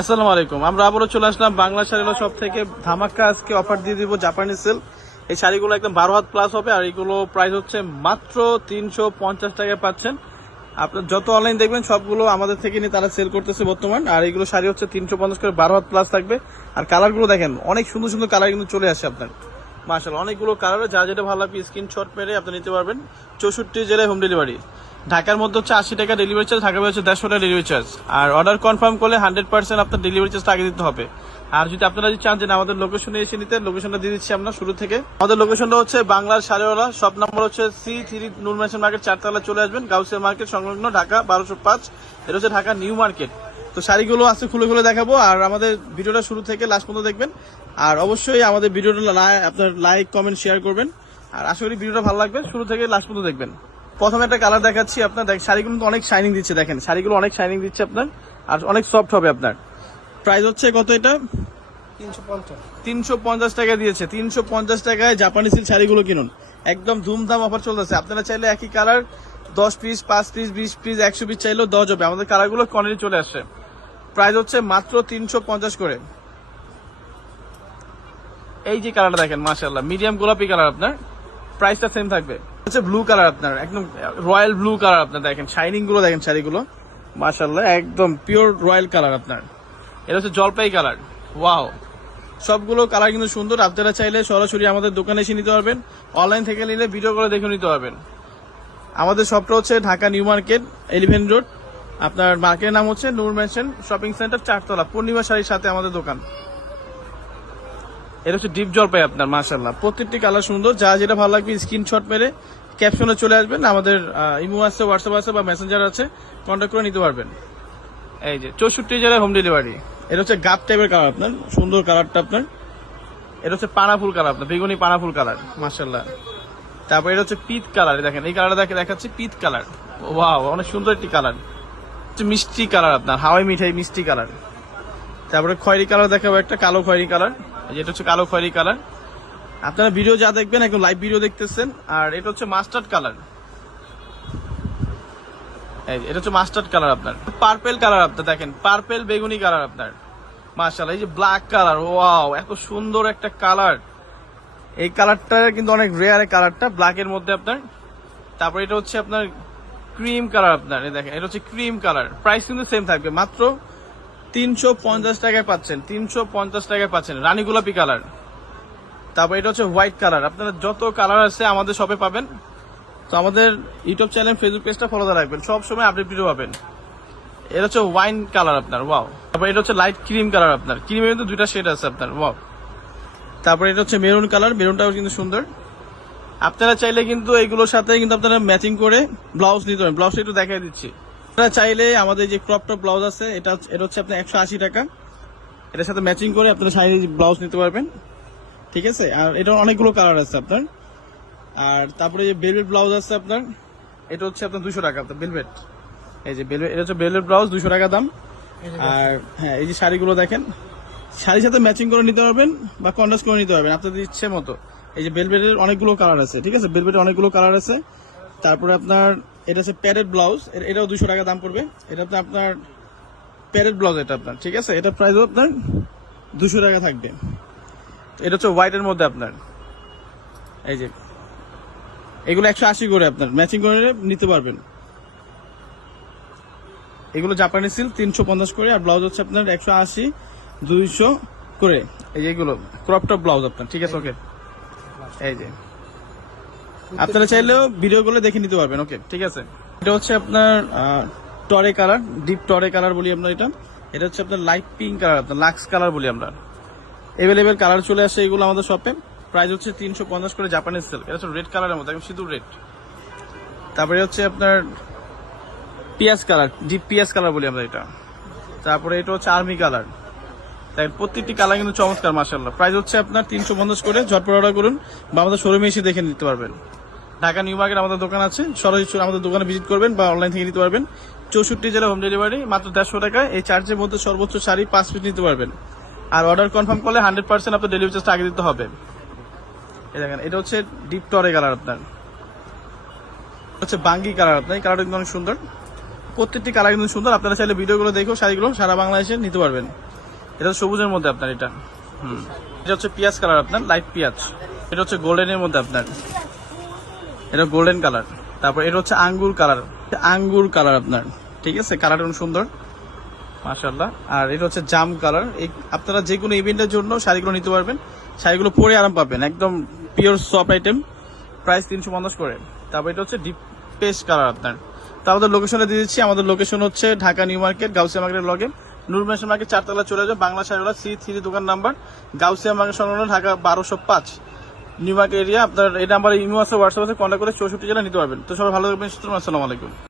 আসসালামু আলাইকুম। আমরা আবারও চলে আসলাম বাংলা শাড়িগুলো সব থেকে ধামাক্কা আজকে অফার দিয়ে দিব জাপানি সেল এই শাড়িগুলো একদম বারো হাত প্লাস হবে আর এগুলো প্রাইস হচ্ছে মাত্র তিনশো পঞ্চাশ টাকায় পাচ্ছেন। আপনার যত অনলাইন দেখবেন সবগুলো আমাদের থেকে নিয়ে তারা সেল করতেছে বর্তমান। আর এগুলো শাড়ি হচ্ছে তিনশো পঞ্চাশ করে বারো হাত প্লাস থাকবে। আর কালারগুলো দেখেন, অনেক সুন্দর সুন্দর কালার কিন্তু চলে আসে আপনার। মার্শাল অনেকগুলো কালার যা যেটা ভালো লাগবে স্ক্রিনশট মেরে আপনি নিতে পারবেন। চৌষট্টি জেলায় হোম ডেলিভারি ঢাকার মধ্যে হচ্ছে আশি টাকা ডেলিভারি চার্জ ঢাকা হচ্ছে দেড়শো টাকা ডেলিভারি চার্জ আর অর্ডার কনফার্ম করলে হান্ড্রেড পার্সেন্ট আপনার ডেলিভারি চার্জটা আগে দিতে হবে। আর যদি আপনারা যদি চান যে আমাদের লোকেশনে এসে নিতে লোকেশনটা দিয়ে দিচ্ছি আমরা শুরু থেকে। আমাদের লোকেশনটা হচ্ছে বাংলার সারেওয়ালা সব নম্বর হচ্ছে C three Noor mansion market চারতলা চলে আসবেন, গাউসিয়া মার্কেট সংলগ্ন ঢাকা বারোশো পাঁচ। এটা হচ্ছে ঢাকা নিউ মার্কেট। তো শাড়িগুলো আছে খুলে খুলে দেখাবো, আর আমাদের ভিডিওটা শুরু থেকে লাস্ট পর্যন্ত দেখবেন। আর অবশ্যই আমাদের ভিডিওটা আপনার লাইক কমেন্ট শেয়ার করবেন। আর আশা করি ভিডিওটা ভালো লাগবে, শুরু থেকে লাস্ট পর্যন্ত দেখবেন। প্রথমে একটা কালার দেখাচ্ছি আপনার। দেখ, শাড়িগুলো কিন্তু অনেক শাইনিং দিচ্ছে, দেখেন। শাড়িগুলো অনেক শাইনিং দিচ্ছে আপনার, আর অনেক সফট হবে আপনার। প্রাইস হচ্ছে কত এটা? তিনশো পঞ্চাশ টাকা দিয়েছে। তিনশো পঞ্চাশ টাকায় জাপানি সিল্ক শাড়িগুলো কিনুন। একদম ধুমধাম অফার চলতেছে। আপনারা চাইলে একই কালার দশ পিস পাঁচ পিস বিশ পিস একশো পিস চাইলেও দশ হবে আমাদের কালারগুলো কোয়ান্টিটি চলে আসছে। প্রাইস হচ্ছে মাত্র তিনশো পঞ্চাশ করে। এই যে কালারটা দেখেন মাশাল্লাহ মিডিয়াম গোলাপি কালার আপনার। প্রাইসটা সেম থাকবে। হচ্ছে ব্লু কালার আপনার, একদম রয়্যাল ব্লু কালার আপনার দেখেন শাইনিংগুলো দেখেন শাড়িগুলো। মাশাল্লাহ একদম পিওর রয়্যাল কালার আপনার। এটা হচ্ছে জলপাই কালার ওয়াও সবগুলো কালার কিন্তু সুন্দর, আপনারা চাইলে সরাসরি আমাদের দোকানে এসে নিতে পারবেন। অনলাইন থেকে নিলে ভিডিও করে দেখে নিতে পারবেন। আমাদের শপটা হচ্ছে Dhaka new market eleven road আপনার মার্কেটের নাম হচ্ছে নূর ম্যানশন শপিং সেন্টার চারতলা, পূর্ণিমা শাড়ির সাথে আমাদের দোকান। এটা হচ্ছে ডিপ জলপাই আপনার মাশাল্লাহ প্রত্যেকটি কালার সুন্দর, যা যেটা ভালো লাগবে স্ক্রিনশট মেরে ক্যাপশনে চলে আসবেন, আমাদের ইমো আছে হোয়াটসঅ্যাপ আছে বা মেসেঞ্জার আছে কন্ট্যাক্ট করে নিতে পারবেন। এই যে, চৌষট্টি জেলায় হোম ডেলিভারি এটা হচ্ছে গাপ টাইপের কালার আপনার, সুন্দর কালারটা আপনার। এটা হচ্ছে পানা ফুল কালার আপনার, বেগুনি পানা ফুল কালার মাশাল্লাহ তারপর এটা হচ্ছে পিত কালার দেখেন, এই কালারটা দেখে দেখাচ্ছি পিত কালার ওয়াও অনেক সুন্দর একটি কালার মিষ্টি কালার আপনার, হাওয়াই মিঠাই মিষ্টি কালার তারপরে খয়েরি কালার দেখাবো একটা, কালো খয়েরি কালার যেটা হচ্ছে কালো খয়েরি কালার। আপনারা ভিডিও যা দেখবেন, একদম লাইভ ভিডিও দেখতেছেন। আর এটা হচ্ছে মাস্টার্ড কালার এটা হচ্ছে মাস্টার্ড কালার আপনার। পার্পেল কালার আপনার, দেখেন পার্পেল বেগুনি কালার আপনার। মাশাআল্লাহ, এই যে ব্ল্যাক কালার ওয়াও এত সুন্দর একটা কালার এই কালারটা কিন্তু অনেক রেয়ার কালারটা ব্ল্যাক এর মধ্যে আপনার। তারপর এটা হচ্ছে আপনার ক্রিম কালার আপনার দেখেন, এটা হচ্ছে ক্রিম কালার প্রাইস কিন্তু সেম থাকবে, মাত্র তিনশো পঞ্চাশ টাকায় পাচ্ছেন, তিনশো পঞ্চাশ টাকায় পাচ্ছেন। রানী গোলাপি কালার। তারপর এটা হচ্ছে হোয়াইট কালার। আপনারা যত কালার আছে আমাদের শপে পাবেন। তো আমাদের ইউটিউব চ্যানেল ফেসবুক পেজটা ফলো রাখবেন। সব সময় আপডেট ভিডিও পাবেন। এটা হচ্ছে ওয়াইন কালার আপনার ওয়াও তারপর এটা হচ্ছে লাইট ক্রিম কালার আপনার। ক্রিমের কিন্তু দুইটা শেড আছে আপনার ওয়াও তারপরে এটা হচ্ছে মেরুন কালার মেরুনটাও কিন্তু সুন্দর। আপনারা চাইলে কিন্তু এইগুলোর সাথে কিন্তু আপনারা ম্যাচিং করে ব্লাউজ নিতে পারেন। ব্লাউজটা একটু দেখাই দিচ্ছি। আপনারা চাইলে আমাদের যে ক্রপ টপ ব্লাউজ আছে এটা এটা হচ্ছে আপনার একশো আশি টাকা। এটার সাথে ম্যাচিং করে আপনারা শাড়ি ব্লাউজ নিতে পারবেন। ঠিক আছে? আর এটা অনেকগুলো কালার আছে আপনার। আর তারপরে যে বেলভেট ব্লাউজ আছে আপনার এটা হচ্ছে আপনার দুশো টাকা আপনার বেলভেট এই যে বেলভেট এটা হচ্ছে বেলভেট ব্লাউজ দুশো টাকা দাম। আর হ্যাঁ এই যে শাড়িগুলো দেখেন। শাড়ির সাথে ম্যাচিং করে নিতে পারবেন বা কন্ট্রাস্ট করে নিতে পারবেন আপনাদের ইচ্ছে মতো। এই যে বেলভেটের অনেকগুলো কালার আছে ঠিক আছে? বেলভেটের অনেকগুলো কালার আছে। তারপরে আপনার এটা হচ্ছে প্যারেড ব্লাউজ। এটাও দুশো টাকা দাম পড়বে। এটা তো আপনার প্যারেড ব্লাউজ এটা আপনার, ঠিক আছে? এটা প্রাইস আপনার দুশো টাকা থাকবে। এটা হচ্ছে হোয়াইটের মধ্যে আপনার। এই যে, এগুলো একশো আশি করে আপনার। ম্যাচিং করে নিতে পারবেন। এগুলো জাপানি সিল্ক, তিনশো পঞ্চাশ করে। আর ব্লাউজ হচ্ছে আপনার একশো আশি, দুইশো করে। এই যে এগুলো, ক্রপ টপ ব্লাউজ আপনার, ঠিক আছে? ওকে। এই যে আপনারা চাইলেও ভিডিও গুলো দেখে নিতে পারবেন ওকে ঠিক আছে? এটা হচ্ছে আপনার টরে কালার, ডিপ টরে কালার বলি আমরা এটা। এটা হচ্ছে আপনার লাইট পিঙ্ক কালার, আপনার লাক্স কালার বলি আমরা। এভেলেবেল কালার চলে আসে এগুলো আমাদের শপে প্রাইস হচ্ছে তিনশো পঞ্চাশ করে জাপানিজ সিল্ক এটা হচ্ছে রেড কালারের মধ্যে, একদম সিঁদুর রেড তারপরে হচ্ছে আপনার পিয়াজ কালার ডিপ পিয়াজ কালার বলি আমরা এটা। তারপরে এটা হচ্ছে আর্মি কালার। তাই প্রত্যেকটি কালার কিন্তু চমৎকার মাসাল্লাহ প্রাইস হচ্ছে আপনার তিনশো পঞ্চাশ করে। ঝটপট অর্ডার করুন। বা আমাদের শোরুমে এসে দেখে নিতে পারবেন। ঢাকা নিউ মার্কেট আমাদের দোকান আছে। সরাসরি আমাদের দোকানে ভিজিট করবেন বা অনলাইন থেকে নিতে পারবেন। চৌষট্টি জেলা হোম ডেলিভারি মাত্র দেড়শো টাকায়। এই চার্জের মধ্যে সর্বোচ্চ শাড়ি পাঁচ পিস নিতে পারবেন। আর অর্ডার কনফার্ম করলে হান্ড্রেড পার্সেন্ট আপনার ডেলিভারি চার্জটা আগে দিতে হবে। এই দেখেন, এটা হচ্ছে ডিপ টরে কালার আপনার। হচ্ছে বাঙ্গি কালার আপনার। এই কালারটা কিন্তু অনেক সুন্দর। প্রত্যেকটি কালার কিন্তু সুন্দর। আপনারা চাইলে ভিডিওগুলো দেখেও শাড়িগুলো সারা বাংলাদেশে নিতে পারবেন। এটা সবুজের মধ্যে আপনার এটা। হুম। এটা হচ্ছে পিঁয়াজ কালার আপনার লাইট পেঁয়াজ। এটা হচ্ছে গোল্ডেনের মধ্যে আপনার। এটা গোল্ডেন কালার। তারপর এটা হচ্ছে আঙ্গুর কালার। আঙ্গুর কালার আপনার। ঠিক আছে? কালারটা সুন্দর। মাশাল্লাহ আর এটা হচ্ছে জাম কালার। এই আপনারা যে কোনো ইভেন্টের জন্য শাড়িগুলো নিতে পারবেন। শাড়িগুলো পরে আরাম পাবেন। একদম পিওর সফট আইটেম প্রাইস তিনশো পঞ্চাশ করে। তারপর এটা হচ্ছে ডিপ পেস্ট কালার আপনার। তো আমাদের লোকেশনে দিয়ে দিচ্ছি। আমাদের লোকেশন হচ্ছে ঢাকা নিউ মার্কেট, গাউসিয়া মার্কেটের লগে। নূর মেশন মার্কেট চারতলা চলে যাবে বাংলা সাহেবলা সি থ্রি দোকান নাম্বার। গাউসিয়া মার্কেট সংলগ্ন ঢাকা বারোশো পাঁচ। নিউ মার্কেট এরিয়া আপনার এই নাম্বারে ইমো আছে, হোয়াটসঅ্যাপ আছে কন্ট্যাক্ট করে চৌষট্টি জেলা নিতে পারবেন। তো সবাই ভালো থাকবেন সুতরাং আসসালামু আলাইকুম।